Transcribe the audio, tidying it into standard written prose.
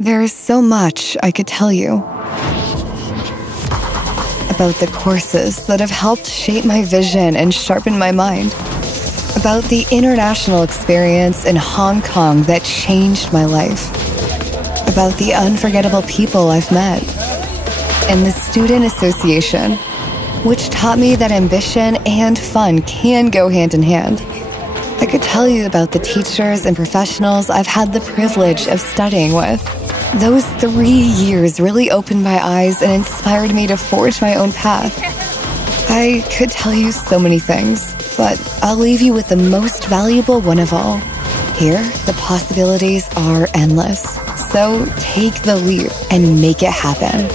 There is so much I could tell you about the courses that have helped shape my vision and sharpen my mind, about the international experience in Hong Kong that changed my life, about the unforgettable people I've met, and the Student Association, which taught me that ambition and fun can go hand in hand. I could tell you about the teachers and professionals I've had the privilege of studying with. Those 3 years really opened my eyes and inspired me to forge my own path. I could tell you so many things, but I'll leave you with the most valuable one of all. Here, the possibilities are endless. So take the leap and make it happen.